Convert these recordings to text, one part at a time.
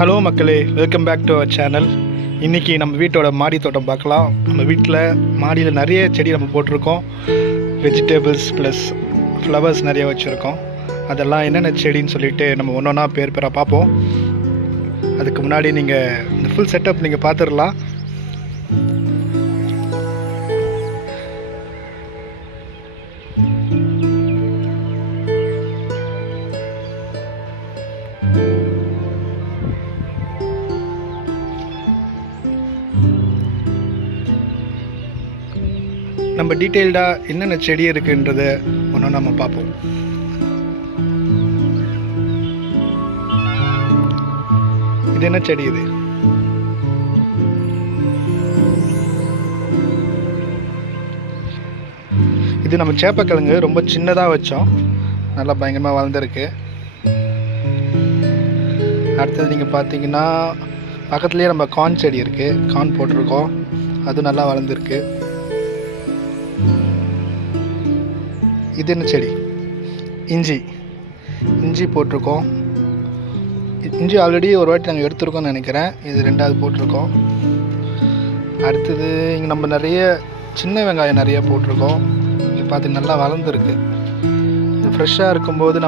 Hello மக்களே, welcome back to our channel. இன்றைக்கி நம்ம வீட்டோட மாடி தோட்டம் பார்க்கலாம். நம்ம வீட்டில் மாடியில் நிறைய செடி நம்ம போட்டிருக்கோம். வெஜிடபிள்ஸ் ப்ளஸ் ஃப்ளவர்ஸ் நிறைய வச்சுருக்கோம். அதெல்லாம் என்னென்ன செடின்னு சொல்லிவிட்டு நம்ம ஒன்று ஒன்றா பேராக பார்ப்போம். அதுக்கு முன்னாடி நீங்கள் இந்த ஃபுல் செட்டப் நீங்கள் பார்த்துடலாம். நம்ம டீட்டெயில்டாக என்னென்ன செடி இருக்குன்றத ஒன்று நம்ம பார்ப்போம். இது என்ன செடி? இது நம்ம சேப்பக்கிழங்கு ரொம்ப சின்னதாக வச்சோம், நல்லா பயங்கரமாக வளர்ந்துருக்கு. அடுத்தது நீங்கள் பார்த்தீங்கன்னா பக்கத்துலேயே நம்ம கார்ன் செடி இருக்குது, கார்ன் போட்டிருக்கோம், அது நல்லா வளர்ந்துருக்கு. இது என்ன செடி? இஞ்சி போட்டிருக்கோம். இஞ்சி ஆல்ரெடி ஒரு வாட்டி நாங்கள் எடுத்துருக்கோம்னு நினைக்கிறேன். இது ரெண்டாவது போட்டிருக்கோம். அடுத்தது இங்கே நம்ம நிறைய சின்ன வெங்காயம் நிறைய போட்டிருக்கோம். இங்கே பார்த்து நல்லா வளர்ந்துருக்கு. இது ஃப்ரெஷ்ஷாக இருக்கும்போது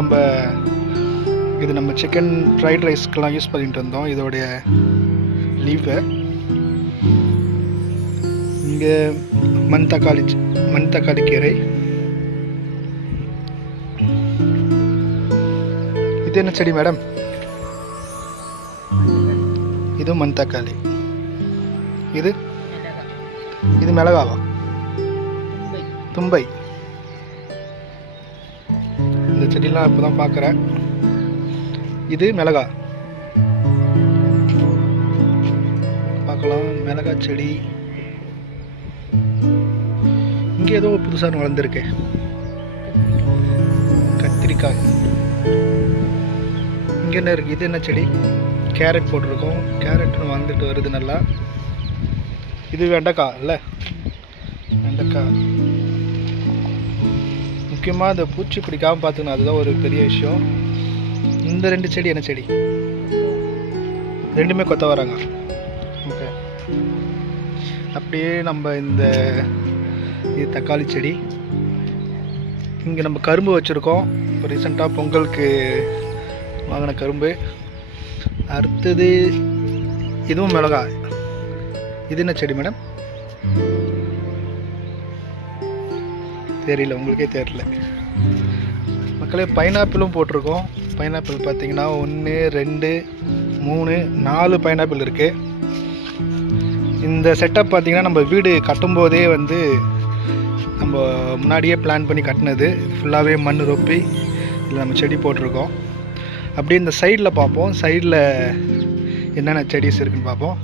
இது நம்ம சிக்கன் ஃப்ரைட் ரைஸ்க்கெலாம் யூஸ் பண்ணிட்டு இருந்தோம் இதோடைய லீஃபை. இங்கே மண் தக்காளி கீரை. இது என்ன செடி மேடம்? இது மண் தக்காளி. இது மிளகாவா? தும்பை. இந்த செடியெலாம் இப்போ தான் பார்க்குறேன். இது மிளகா. பார்க்கலாம், மிளகா செடி. இங்கே ஏதோ புதுசாக வளர்ந்துருக்கு, கத்திரிக்காய். இங்கே என்ன இருக்குது? இது என்ன செடி? கேரட் போட்டிருக்கோம். கேரட்னு வந்துட்டு வருது நல்லா. இது வெண்டைக்காய் இல்லை? வெண்டைக்காய். முக்கியமாக இந்த பூச்சி பிடிக்காமல் பார்த்துக்கணும், அதுதான் ஒரு பெரிய விஷயம். இந்த ரெண்டு செடி என்ன செடி? ரெண்டுமே கொத்தவரங்க. ஓகே. அப்படியே நம்ம இது தக்காளி செடி. இங்கே நம்ம கரும்பு வச்சுருக்கோம், இப்போ ரீசெண்டாக பொங்கலுக்கு வாங்கின கரும்பு. அடுத்தது இதுவும் மிளகாய். இது என்ன செடி மேடம்? தெரியல, உங்களுக்கே தெரியல மக்களே. பைனாப்பிளும் போட்டிருக்கோம். பைனாப்பிள் பார்த்தீங்கன்னா 1 2 3 4 பைனாப்பிள் இருக்குது. இந்த செட்டப் பார்த்தீங்கன்னா நம்ம வீடு கட்டும்போதே நம்ம முன்னாடியே பிளான் பண்ணி கட்டினது. ஃபுல்லாகவே மண் ரொப்பி இதில் நம்ம செடி போட்டிருக்கோம். அப்படியே இந்த சைடில் பார்ப்போம். சைடில் என்னென்ன செடிஸ் இருக்குன்னு பார்ப்போம்.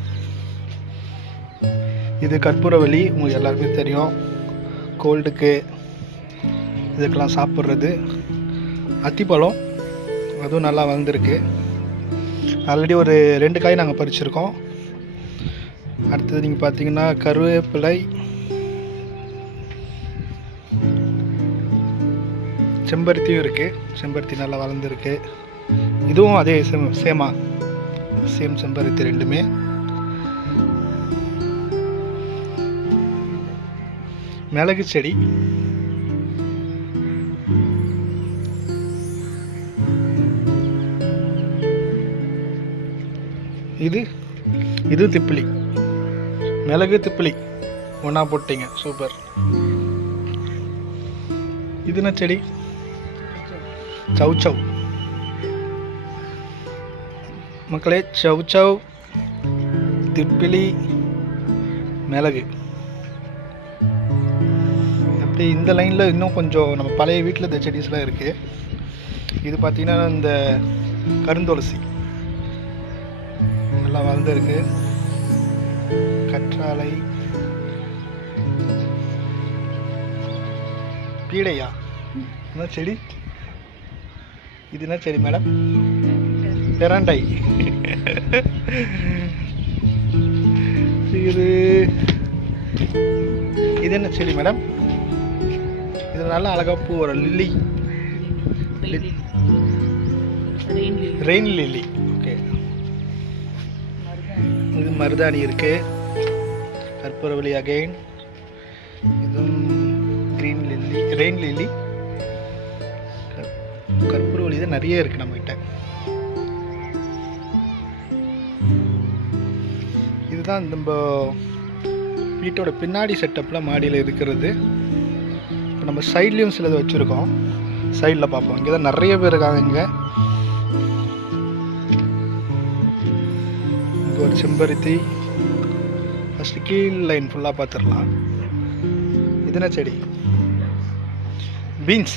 இது கற்பூரவள்ளி, உங்களுக்கு எல்லாருக்குமே தெரியும், கோல்டுக்கு இதுக்கெல்லாம் சாப்பிட்றது. அத்திப்பழம், அதுவும் நல்லா வளர்ந்துருக்கு. ஆல்ரெடி ஒரு 2 காய் நாங்கள் பறிச்சிருக்கோம். அடுத்தது நீங்கள் பார்த்தீங்கன்னா கருவேப்பிலை, செம்பருத்தியும் இருக்குது. செம்பருத்தி நல்லா வளர்ந்துருக்கு. இதுவும் அதே சேம் செம்பருத்தி ரெண்டுமே. மிளகு செடி. இது திப்பிலி. மிளகு திப்பிலி ஒன்றா போட்டீங்க, சூப்பர். இது என்ன செடி? சவ் மக்களே. சவ், திப்பிலி, மிளகு. அப்படி இந்த லைனில் இன்னும் கொஞ்சம் நம்ம பழைய வீட்டில் இந்த செடிஸ்லாம் இருக்குது. இது பார்த்திங்கன்னா இந்த கருந்துளசி நல்லா வளர்ந்துருக்கு. கற்றாழை, பீடையா என்ன செடி? இது என்ன செடி மேடம்? பெரண்டை. இது என்ன செடி மேடம்? இது நல்லா அழகாக பூ வரும். Lily, rain lily. ஓகே. மருதாணி இருக்குது. கற்பூரவள்ளி அகைன். இதுவும் க்ரீன் லில்லி, ரெயின் லில்லி. கற்பூரவள்ளி தான் நிறைய இருக்குது நம்மகிட்ட. இதுதான் நம்ம வீட்டோட பின்னாடி செட்டப்பில் மாடியில் இருக்கிறது. இப்போ நம்ம சைட்லேயும் சிலது வச்சுருக்கோம். சைடில் பார்ப்போம். இங்கே தான் நிறைய பேர் இருக்காங்க. இங்கே ஒரு செம்பருத்தி. ஃபஸ்ட்டு கீழ் லைன் ஃபுல்லாக பார்த்துடலாம். இது என்ன செடி? பீன்ஸ்.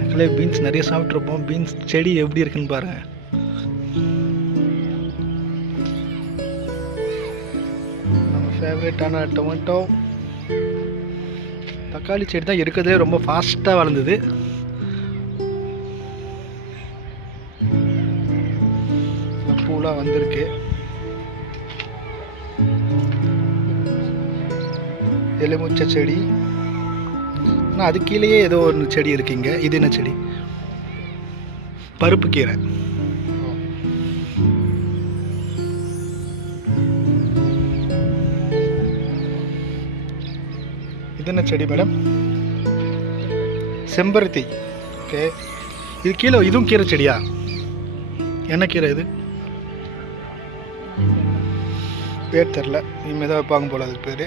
ஆக்சுவலி பீன்ஸ் நிறைய சாப்பிட்ருப்போம். பீன்ஸ் செடி எப்படி இருக்குன்னு பாருங்கள். நம்ம ஃபேவரட்டான டொமேட்டோ. தக்காளி செடி தான் இருக்கிறதுலே ரொம்ப ஃபாஸ்ட்டாக வளர்ந்தது. பூலாம் வந்திருக்கு. எலுமிச்சை செடி. ஆனால் அது கீழேயே ஏதோ ஒரு செடி இருக்குங்க. இது என்ன செடி? பருப்பு கீரை. இது என்ன செடி மேடம்? செம்பருத்தி. ஓகே. இது கீழே இதுவும் கீரை செடியா? என்ன கீரை இது? பேர் தெரில. இனிமேல் தான் வைப்பாங்க போல அதுக்கு பேர்.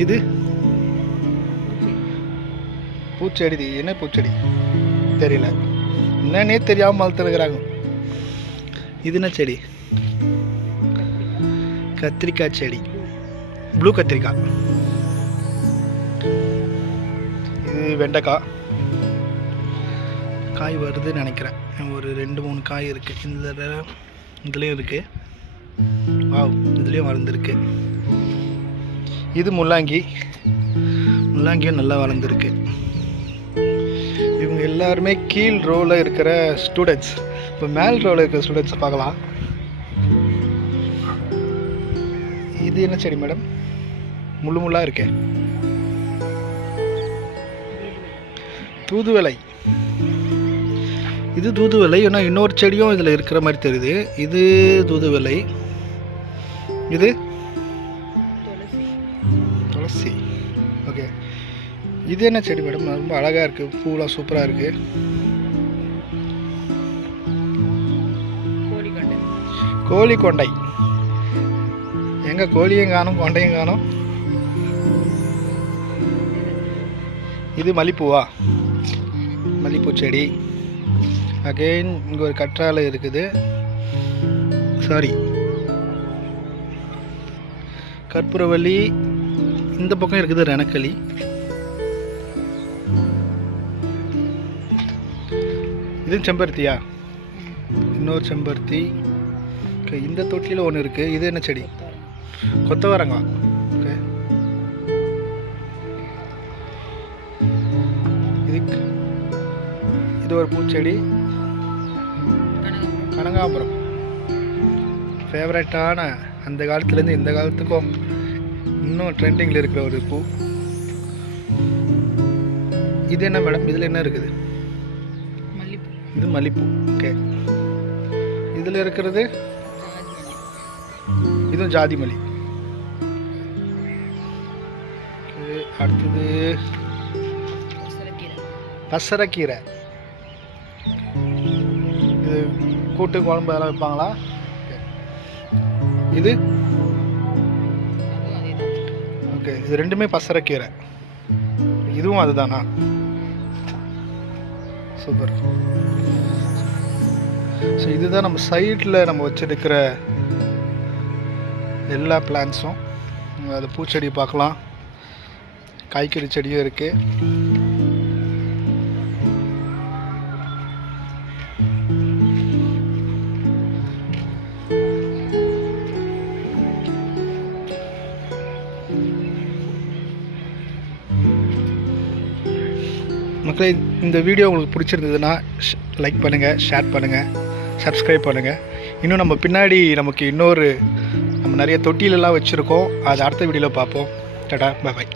இது பூச்செடி. என்ன பூச்செடி தெரியல. என்னன்னே தெரியாமல் வளர்த்துருக்குறாங்க. இது என்ன செடி? கத்திரிக்காய் செடி. ப்ளூ கத்திரிக்காய். இது வெண்டைக்காய். காய் வருதுன்னு நினைக்கிறேன். ஒரு 2-3 காய் இருக்குது. இதுலேயும் இருக்குது. வாவ், இதுலேயும் வளர்ந்துருக்கு. இது முள்ளாங்கி. முள்ளாங்கியும் நல்லா வளர்ந்துருக்கு. இவங்க எல்லாருமே கீழ் ரோவில் இருக்கிற ஸ்டூடெண்ட்ஸ். இப்போ மேல் ரோவில் இருக்கிற ஸ்டூடெண்ட்ஸ் பார்க்கலாம். இது என்ன செடி மேடம்? முள்ளு முள்ளாக இருக்கே. தூதுவளை. இது தூதுவளை. ஆனால் இன்னொரு செடியும் இதில் இருக்கிற மாதிரி தெரியுது. இது தூதுவளை. இது துளசி. ஓகே. இது என்ன செடி மேடம்? ரொம்ப அழகாக இருக்குது. பூலாம் சூப்பராக இருக்குது. கோழி கொண்டை. எங்கே கோழியும் காணும், கொண்டையும் காணும். இது மல்லிப்பூவா? மல்லிப்பூ செடி. அகெயின் இங்கே ஒரு கற்றாழை இருக்குது. சாரி, கற்பூரவள்ளி. இந்த பக்கம் இருக்குது ரணக்களி. இது செம்பருத்தியா? இன்னொரு செம்பருத்தி. இந்த தொட்டியில் ஒன்று இருக்குது. இது என்ன செடி? கொத்தவரங்காய். ஓகே. இது ஒரு பூச்செடி. கனகாம்பரம். ஃபேவரட்டான அந்த காலத்துலேருந்து இந்த காலத்துக்கும் இன்னும் ட்ரெண்டிங்கில் இருக்கிற ஒரு பூ. இது என்ன மேடம்? இதில் என்ன இருக்குது? இது மல்லிப்பூ. ஓகே. இதில் இருக்கிறது இதுவும் ஜாதி மல்லி. அடுத்தது பசரக்கீரை. இது கூட்டு குழம்பு அதெல்லாம் வைப்பாங்களா? இது ஓகே. இது ரெண்டுமே பசரக்கீரை. இதுவும் அதுதானா? சூப்பர். ஸோ இதுதான் நம்ம சைடில் நம்ம வச்சுருக்கிற எல்லா பிளான்ஸும். அது பூச்செடி பார்க்கலாம். காய்கறி செடியும் இருக்குது. மக்களே, இந்த வீடியோ உங்களுக்கு பிடிச்சிருந்ததுன்னா லைக் பண்ணுங்கள், ஷேர் பண்ணுங்கள், சப்ஸ்கிரைப் பண்ணுங்கள். இன்னும் நம்ம பின்னாடி நமக்கு இன்னொரு நம்ம நிறைய தொட்டிலெல்லாம் வச்சுருக்கோம். அது அடுத்த வீடியோவில் பார்ப்போம். Tata, bye bye.